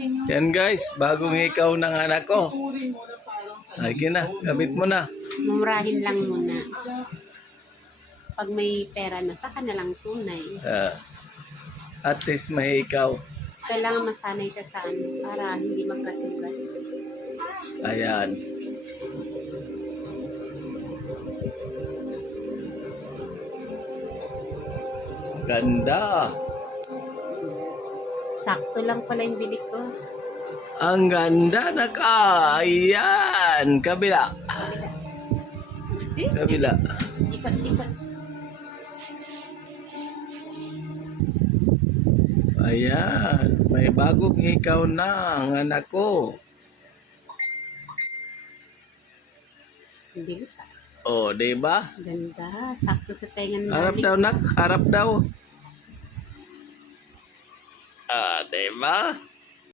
Yan guys, bagong ikaw ng anak ko. Lagi na, gamit mo na. Mumurahin lang muna. Pag may pera na, saka na lang tunay. At least may ikaw. Kailangan masanay siya sa ano, para hindi magkasugat. Ayan. Ganda. Sakto lang pala yung bili ko. Ang ganda na ka. Ayan. Kabila. See? Kabila. Ikot-ikot. Ayan. May bagong ikaw na ang anak ko. Hindi sa. Oh, diba? Ganda. Sakto sa tenga ng Harap balik. daw nak. Harap daw. Diba?